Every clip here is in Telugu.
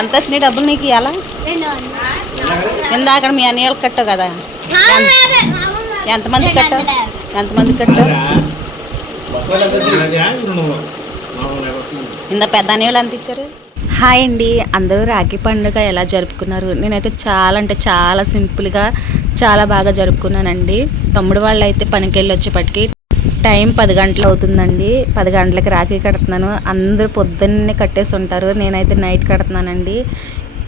ఎంత వచ్చినాయి డబ్బులు నీకు ఇవ్వాలా? ఇందాక మీ అన్నయ్యలకు కట్టావు కదా, ఎంతమంది కట్టావు? ఇంత పెద్ద అన్నయ్యలు ఎంత ఇచ్చారు? హాయ్ అండి, అందరూ రాఖీ పండుగ ఎలా జరుపుకున్నారు? నేనైతే చాలా అంటే చాలా సింపుల్గా చాలా బాగా జరుపుకున్నానండి. తమ్ముడు వాళ్ళు అయితే పనికి వెళ్ళి వచ్చేపటికి టైం 10 గంటలు అవుతుందండి. 10 గంటలకి రాఖీ కడుతున్నాను. అందరూ పొద్దున్నే కట్టేసి ఉంటారు, నేనైతే నైట్ కడుతున్నానండి.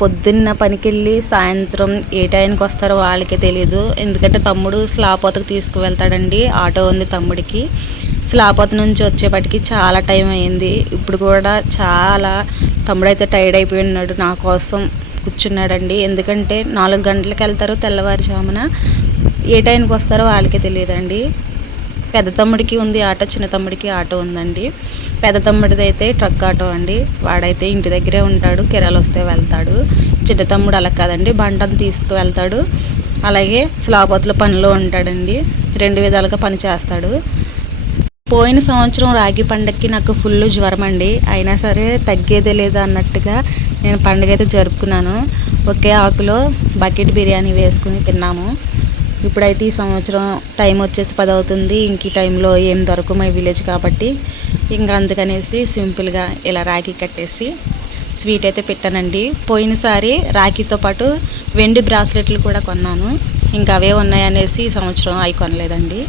పొద్దున్న పనికి వెళ్ళి సాయంత్రం ఏ టైంకి వస్తారో వాళ్ళకే తెలియదు. ఎందుకంటే తమ్ముడు స్లాపోతకు తీసుకువెళ్తాడండి, ఆటో ఉంది తమ్ముడికి. స్లాపోత నుంచి వచ్చేపటికి చాలా టైం అయింది. ఇప్పుడు కూడా చాలా తమ్ముడైతే టైర్డ్ అయిపోయి ఉన్నాడు, నా కోసం కూర్చున్నాడండి. ఎందుకంటే 4 గంటలకు వెళ్తారు తెల్లవారుజామున, ఏ టైంకి వస్తారో వాళ్ళకే తెలియదండి. పెద్ద తమ్ముడికి ఉంది ఆటో, చిన్న తమ్ముడికి ఆటో ఉందండి. పెద్ద తమ్ముడిది అయితే ట్రక్ ఆటో అండి, వాడైతే ఇంటి దగ్గరే ఉంటాడు, కిరాలు వస్తే వెళ్తాడు. చిన్న తమ్ముడు అలా కాదండి, బంటను తీసుకువెళ్తాడు, అలాగే స్లాపోతుల పనిలో ఉంటాడండి. 2 విధాలుగా పని చేస్తాడు. పోయిన సంవత్సరం రాఖీ పండగకి నాకు ఫుల్ జ్వరం అండి, అయినా సరే తగ్గేదే లేదు అన్నట్టుగా నేను పండుగ అయితే జరుపుకున్నాను. ఒకే ఆకులో బకెట్ బిర్యానీ వేసుకుని తిన్నాము. ఇప్పుడైతే ఈ సంవత్సరం టైం వచ్చేసి 10 అవుతుంది. ఇంక ఈ టైంలో ఏం దొరకవు మై విలేజ్ కాబట్టి, ఇంకా అందుకనేసి సింపుల్గా ఇలా రాఖీ కట్టేసి స్వీట్ అయితే పెట్టానండి. పోయినసారి రాఖీతో పాటు వెండి బ్రాస్లెట్లు కూడా కొన్నాను, ఇంకా అవే ఉన్నాయనేసి ఈ సంవత్సరం అవి కొనలేదండి.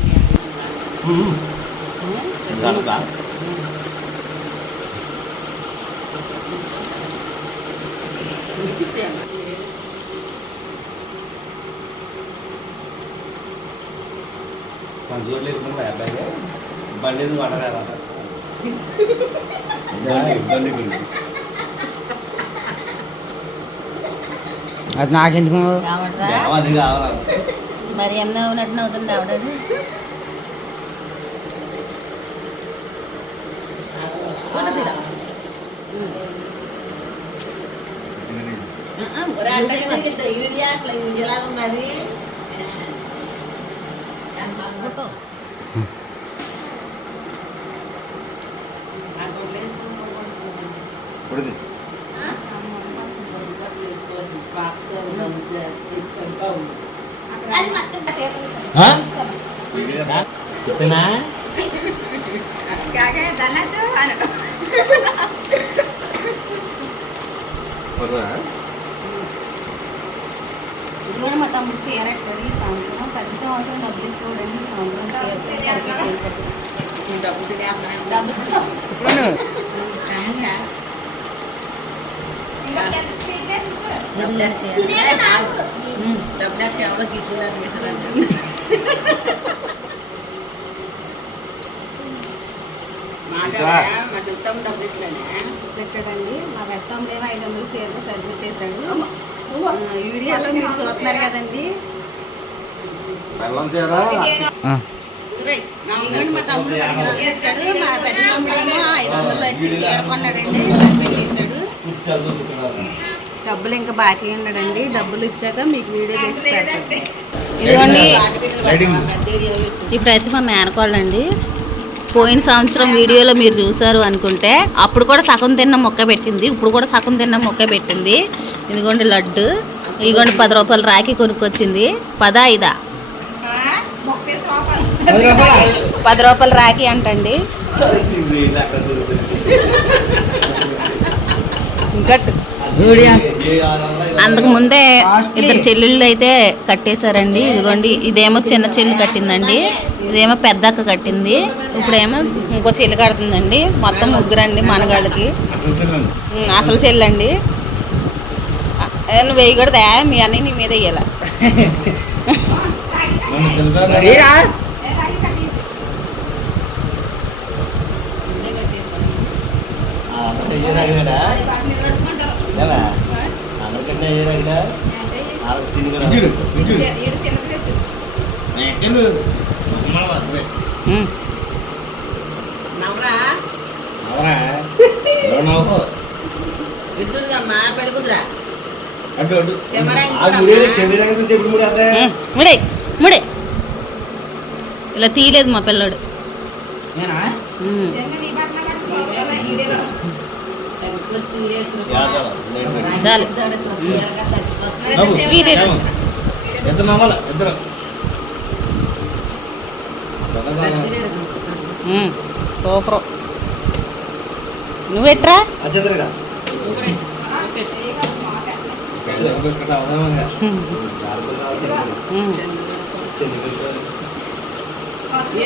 అది నాకెందుకు మరి ఏమన్నా ఉన్నట్టు అవుతుంది రావడం. ఇదిగోండి మా తమ్ముడు చీర ఎక్కడి ఈ సంవత్సరం, ప్రతి సంవత్సరం డబ్బులు చూడండి, ఈ సంవత్సరం పెట్టాడండి. మా పెద్దమ్మలేమో 500 చీరలు సరిపెట్టేశాడు. వీడియోలో మీరు చూస్తున్నారు కదండి. మా తమ్ముడు ఇచ్చాడు, మా పెద్ద తమ్ముడేమో 500 పెట్టి చీర కొన్నాడండి, సరిపెట్టేశాడు. డబ్బులు ఇంకా బాకీ ఉన్నాడండి, డబ్బులు ఇచ్చాక మీకు వీడియో తెచ్చి పెడతాడు. ఇదిగోండి, ఇప్పుడైతే మా మేనకోళ్ళండి. పోయిన సంవత్సరం వీడియోలో మీరు చూసారు అనుకుంటే, అప్పుడు కూడా సగం తిన్న మొక్క పెట్టింది, ఇప్పుడు కూడా సగం తిన్న మొక్క పెట్టింది. ఇదిగోండి లడ్డు, ఇదిగోండి 10 రూపాయలు రాఖీ కొనుక్కొచ్చింది. 10 5 10 రూపాయలు రాఖీ అంటండి. అంతకు ముందే 2 చెల్లెళ్ళు అయితే కట్టేశారండి. ఇదిగోండి, ఇదేమో చిన్న చెల్లి కట్టిందండి, ఇదేమో పెద్ద అక్క కట్టింది, ఇప్పుడేమో ఇంకో చెల్లి కడుతుందండి. మొత్తం 3 అండి మనగాళ్ళకి. అసలు చెల్లండి. నువ్వు వేయకూడదా, మీ అన్నయ్య నీ మీద వేయాల. ముడే ఇలా తీయలేదు మా పిల్లడు. చాలు స్వీట్ ఇద్దరు నవ్వాలి ఇద్దరు సూపర్ నువ్వెట్రా అచ్చంద్రగా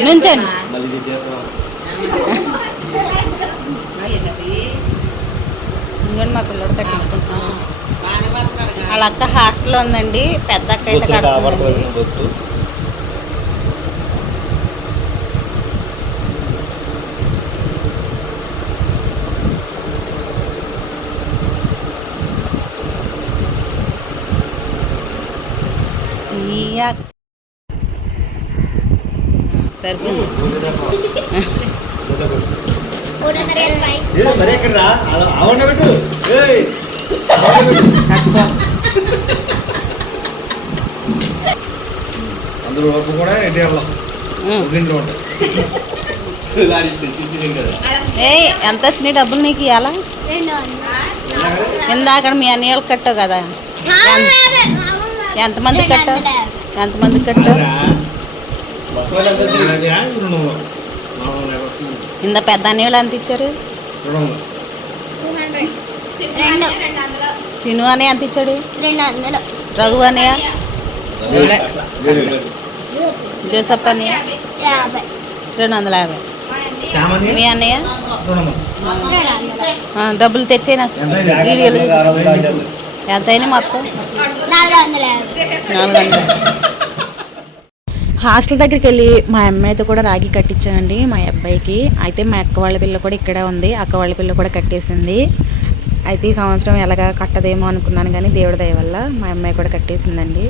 నుంచండి ఇంకోండి మా పిల్లడు కట్టించుకుంటున్నాం వాళ్ళ అక్క హాస్టల్లో ఉందండి పెద్ద అక్క అయితే కడుతుందండి. ఇయ్య. సరిపోయింది మరి ఎక్కడ ఆవండ పెట్టు అందరూ వరకు కూడా ఎట్టి ఏయ్ ఎంత వచ్చినాయి డబ్బులు నీకు ఇవ్వాలా ఇందాక మీ అన్నయ్యలకు కట్టావు కదా ఎంతమందికి కట్టావు ఎంతమందికి కట్టావు ఇంత పెద్ద అన్నయ్యలు ఎంత ఇచ్చారు చిను అన్నయ్య ఎంత ఇచ్చాడు రఘు అన్నయ్య జోసఫ్ అన్నయ్య 250 మీ అన్నయ్య డబ్బులు తెచ్చే నాకు వీడియోలు ఎంత అయినా మొత్తం 400. హాస్టల్ దగ్గరికి వెళ్ళి మా అమ్మాయితో కూడా రాఖీ కట్టించానండి మా అబ్బాయికి. అయితే మా అక్క వాళ్ళ పిల్ల కూడా ఇక్కడే ఉంది, అక్క వాళ్ళ పిల్ల కూడా కట్టేసింది. అయితే ఈ సంవత్సరం ఎలాగా కట్టదేమో అనుకున్నాను కానీ దేవుడి దయ వల్ల మా అమ్మాయి కూడా కట్టేసిందండి.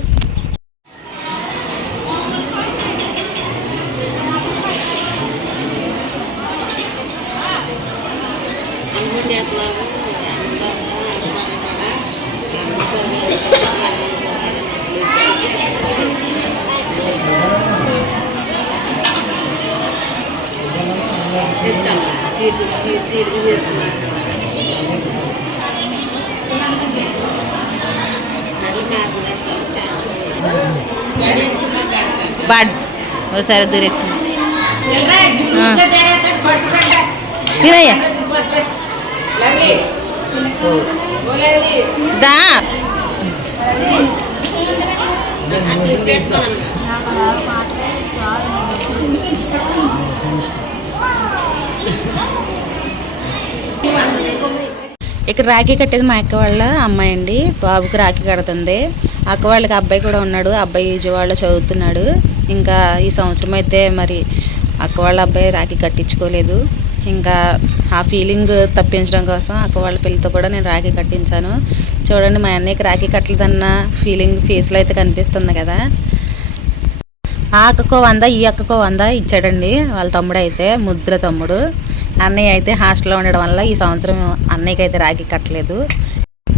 బాడ్ ఒకసారి దూరేస్తుంది తినయ్యా దా ఇక్కడ రాఖీ కట్టేది మా అక్క వాళ్ళ అమ్మాయి అండి. బాబుకి రాఖీ కడుతుంది. అక్క వాళ్ళకి అబ్బాయి కూడా ఉన్నాడు, అబ్బాయి విజయవాడలో చదువుతున్నాడు. ఇంకా ఈ సంవత్సరం అయితే మరి అక్క వాళ్ళ అబ్బాయి రాఖీ కట్టించుకోలేదు. ఇంకా ఆ ఫీలింగ్ తప్పించడం కోసం అక్క వాళ్ళ పిల్లతో కూడా నేను రాఖీ కట్టించాను. చూడండి మా అన్నయ్యకి రాఖీ కట్టలేదన్న ఫీలింగ్ ఫేస్లో అయితే కనిపిస్తుంది కదా. ఆ అక్కకో 100 ఈ అక్కకో 100 ఇచ్చాడండి వాళ్ళ తమ్ముడు అయితే, ముద్దుల తమ్ముడు. అన్నయ్య అయితే హాస్టల్లో ఉండడం వల్ల ఈ సంవత్సరం అన్నయ్యకి అయితే రాఖీ కట్టలేదు.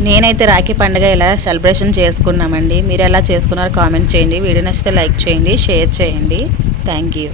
నేనైతే రాఖీ పండుగ ఇలా సెలబ్రేషన్ చేసుకున్నామండి. మీరు ఎలా చేసుకున్నారో కామెంట్ చేయండి. వీడియో నచ్చితే లైక్ చేయండి, షేర్ చేయండి. Thank you.